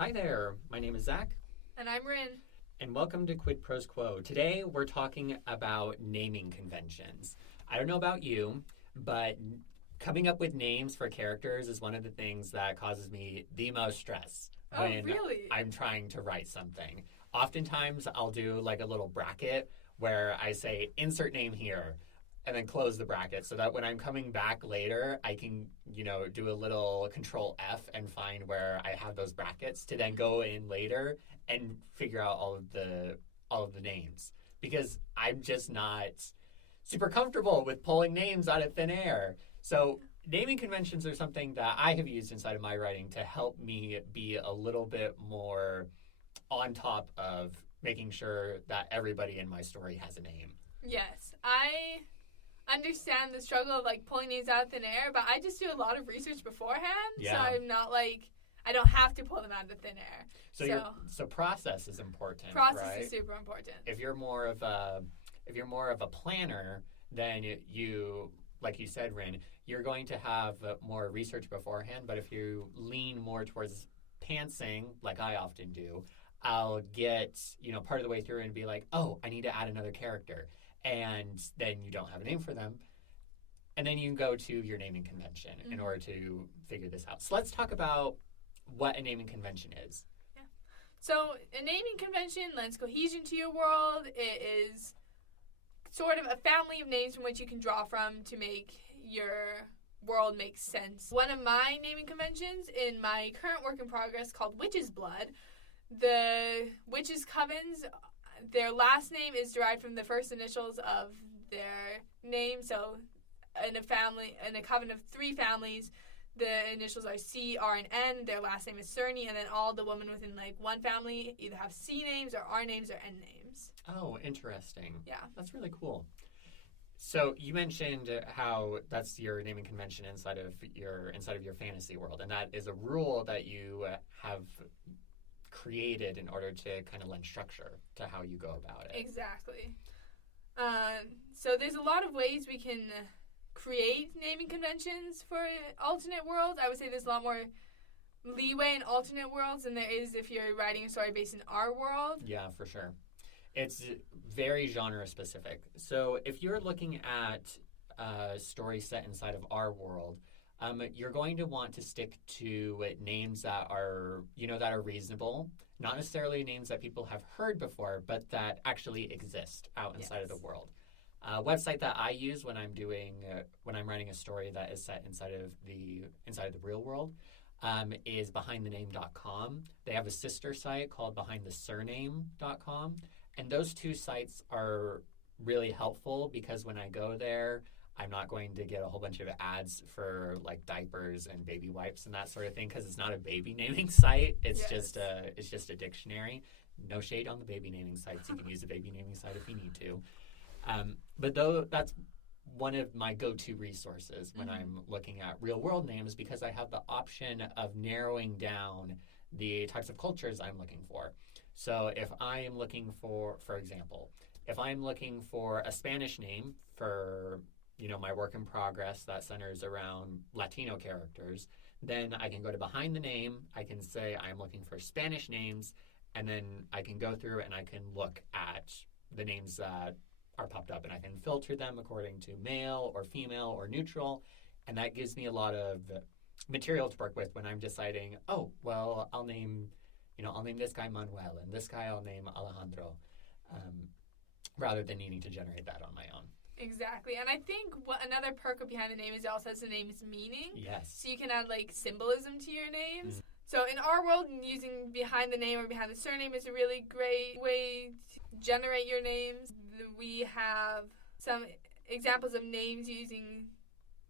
Hi there, my name is Zac, And I'm Rin. and welcome to Quid Pros Quo. Today we're talking about naming conventions. I don't know about you, but coming up with names for characters is one of the things that causes me the most stress Oh, when really? I'm trying to write something. Oftentimes I'll do like a little bracket where I say insert name here and then close the bracket so that when I'm coming back later, I can, do a little control F and find where I have those brackets to then go in later and figure out all of the names because I'm just not super comfortable with pulling names out of thin air. So naming conventions are something that I have used inside of my writing to help me be a little bit more on top of making sure that everybody in my story has a name. Yes. I understand the struggle of pulling names out of thin air, but I just do a lot of research beforehand. Yeah. So I'm not I don't have to pull them out of the thin air. So process is important. Process right? is super important. If you're more of a planner, then you like you said, Rin, you're going to have more research beforehand. But if you lean more towards pantsing, like I often do, I'll get part of the way through and be like, oh, I need to add another character, and then you don't have a name for them, and then you can go to your naming convention in order to figure this out. So let's talk about what a naming convention is. Yeah. So a naming convention lends cohesion to your world. It is sort of a family of names from which you can draw from to make your world make sense. One of my naming conventions in my current work in progress called Witch's Blood, the witches' covens, their last name is derived from the first initials of their name. So in a coven of 3 families, the initials are C, R, and N. Their last name is Cerny, and then all the women within one family either have C names or R names or N names. Oh, interesting. Yeah. That's really cool. So you mentioned how that's your naming convention inside of your fantasy world, and that is a rule that you have created in order to kind of lend structure to how you go about it. Exactly. So there's a lot of ways we can create naming conventions for alternate worlds. I would say there's a lot more leeway in alternate worlds than there is if you're writing a story based in our world. Yeah, for sure. It's very genre specific. So if you're looking at a story set inside of our world, you're going to want to stick to names that are reasonable, not necessarily names that people have heard before, but that actually exist out inside of the world. A website that I use when I'm writing a story that is set inside of the real world is behindthename.com. They have a sister site called behindthesurname.com, and those 2 sites are really helpful because when I go there, I'm not going to get a whole bunch of ads for diapers and baby wipes and that sort of thing because it's not a baby naming site. It's just a dictionary. No shade on the baby naming sites. You can use a baby naming site if you need to. But that's one of my go-to resources when I'm looking at real-world names because I have the option of narrowing down the types of cultures I'm looking for. So if I am looking for example, if I'm looking for a Spanish name for my work in progress that centers around Latino characters, then I can go to Behind the Name, I can say I'm looking for Spanish names, and then I can go through and I can look at the names that are popped up and I can filter them according to male or female or neutral, and that gives me a lot of material to work with when I'm deciding, oh, well, I'll name this guy Manuel and this guy I'll name Alejandro, rather than needing to generate that on my own. Exactly. And I think what another perk of Behind the Name is it also has the name's meaning. Yes. So you can add symbolism to your names. So in our world, using Behind the Name or Behind the Surname is a really great way to generate your names. We have some examples of names using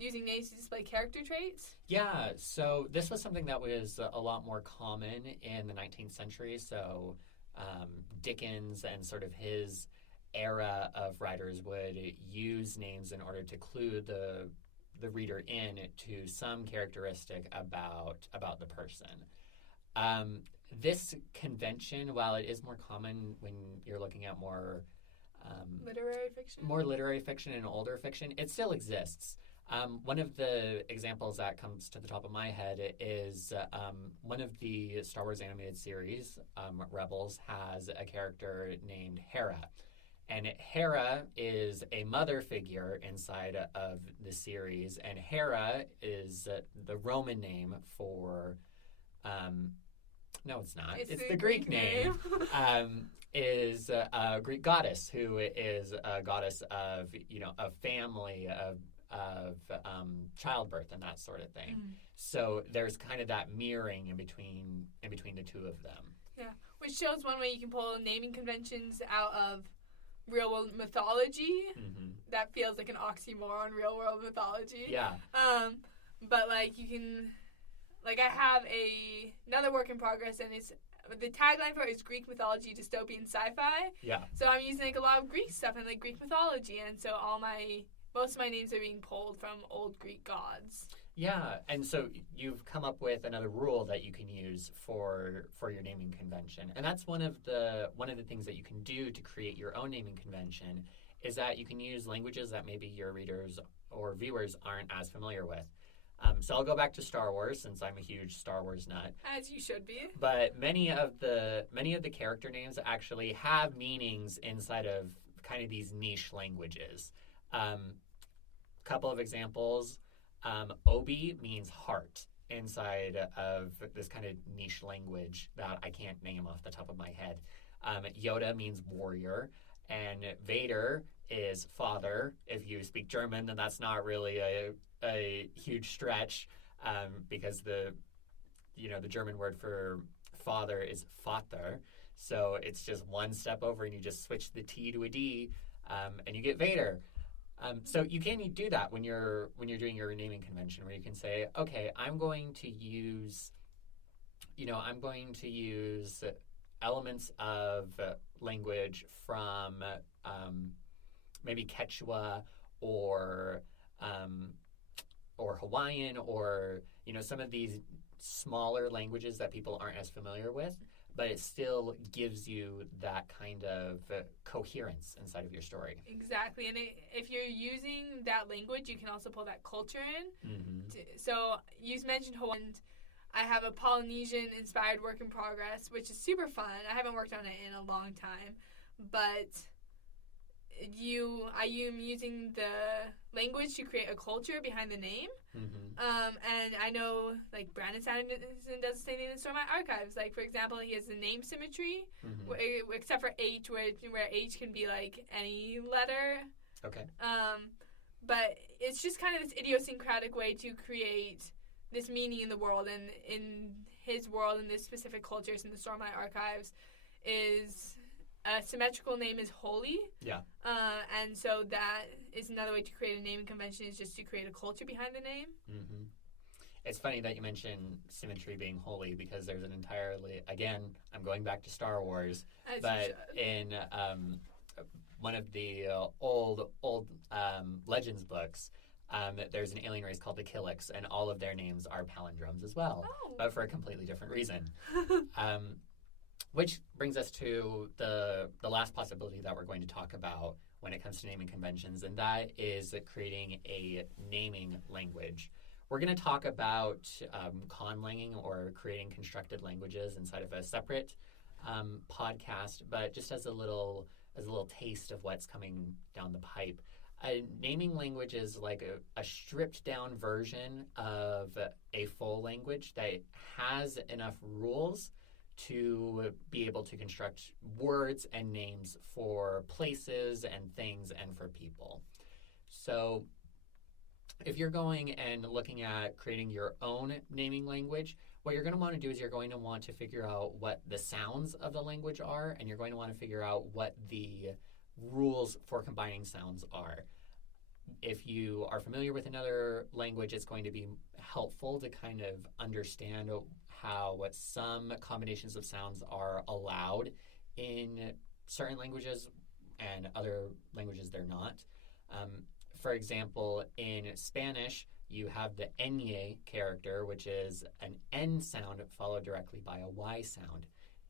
names to display character traits. Yeah, so this was something that was a lot more common in the 19th century. So Dickens and sort of his era of writers would use names in order to clue the reader in to some characteristic about the person. This convention, while it is more common when you're looking at more literary fiction and older fiction, it still exists. One of the examples that comes to the top of my head is one of the Star Wars animated series, Rebels, has a character named Hera. And Hera is a mother figure inside of the series. And Hera is the Roman name for. No, it's not. It's the Greek name. Is a Greek goddess who is a goddess of, a family, of childbirth and that sort of thing. Mm. So there's kind of that mirroring in between the two of them. Yeah, which shows one way you can pull naming conventions out of real world mythology. Mm-hmm. That feels like an oxymoron, real world mythology. Yeah. But like you can, like I have another work in progress, and it's the tagline for it is Greek mythology, dystopian sci-fi. Yeah. So I'm using like a lot of Greek stuff and like Greek mythology, and so most of my names are being pulled from old Greek gods. Yeah, and so you've come up with another rule that you can use for your naming convention, and that's one of the things that you can do to create your own naming convention is that you can use languages that maybe your readers or viewers aren't as familiar with. So I'll go back to Star Wars since I'm a huge Star Wars nut. As you should be. But many of the character names actually have meanings inside of kind of these niche languages. Couple of examples. Obi means heart inside of this kind of niche language that I can't name off the top of my head. Yoda means warrior, and Vader is father. If you speak German, then that's not really a huge stretch, because the German word for father is Vater. So it's just one step over, and you just switch the T to a D, and you get Vader. So you can do that when you're doing your naming convention, where you can say, okay, I'm going to use elements of language from maybe Quechua or Hawaiian, or some of these smaller languages that people aren't as familiar with, but it still gives you that kind of coherence inside of your story. Exactly, and if you're using that language, you can also pull that culture in. Mm-hmm. So you mentioned Hawaii. I have a Polynesian-inspired work in progress, which is super fun. I haven't worked on it in a long time, but I am using the language to create a culture behind the name. Mm-hmm. And I know, like, Brandon Sanderson does the same thing in Store My Archives. Like, for example, he has the name symmetry, Mm-hmm. except for H, where H can be, like, any letter. Okay. But it's just kind of this idiosyncratic way to create this meaning in the world. And in his world, in this specific cultures in the Store My Archives, is a symmetrical name is holy. Yeah. And so that is another way to create a naming convention, is just to create a culture behind the name. Mm-hmm. It's funny that you mention symmetry being holy, because there's an entirely, again, I'm going back to Star Wars, but in one of the old Legends books, there's an alien race called the Killiks, and all of their names are palindromes as well, but for a completely different reason. Which brings us to the last possibility that we're going to talk about when it comes to naming conventions, and that is creating a naming language. We're going to talk about conlanging, or creating constructed languages, inside of a separate podcast, but just as a little taste of what's coming down the pipe. A naming language is like a stripped down version of a full language that has enough rules to be able to construct words and names for places and things and for people. So if you're going and looking at creating your own naming language, what you're going to want to do is you're going to want to figure out what the sounds of the language are, and you're going to want to figure out what the rules for combining sounds are. If you are familiar with another language, it's going to be helpful to kind of understand how some combinations of sounds are allowed in certain languages and other languages they're not. For example, in Spanish, you have the ñ character, which is an N sound followed directly by a Y sound.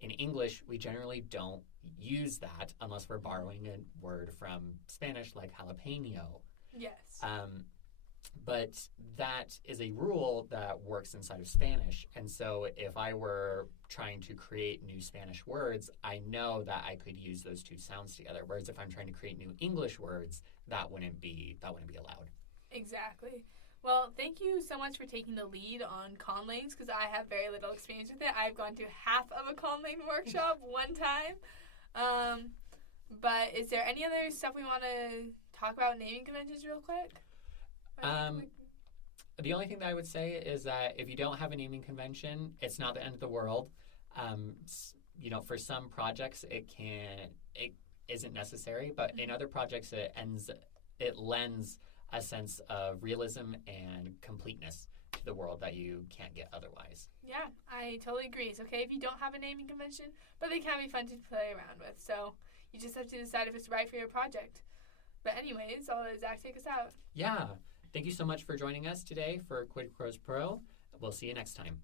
In English, we generally don't use that unless we're borrowing a word from Spanish, like jalapeno. Yes. But that is a rule that works inside of Spanish. And so if I were trying to create new Spanish words, I know that I could use those two sounds together. Whereas if I'm trying to create new English words, that wouldn't be allowed. Exactly. Well, thank you so much for taking the lead on conlanes because I have very little experience with it. I've gone to half of a conlane workshop one time. But is there any other stuff we want to talk about naming conventions real quick? The only thing that I would say is that if you don't have a naming convention, it's not the end of the world. For some projects it isn't necessary, but in other projects it lends a sense of realism and completeness to the world that you can't get otherwise. Yeah, I totally agree. It's okay if you don't have a naming convention, but they can be fun to play around with. So you just have to decide if it's right for your project. But anyways, I'll let Zach take us out. Yeah. Thank you so much for joining us today for Quid Pros Pro. We'll see you next time.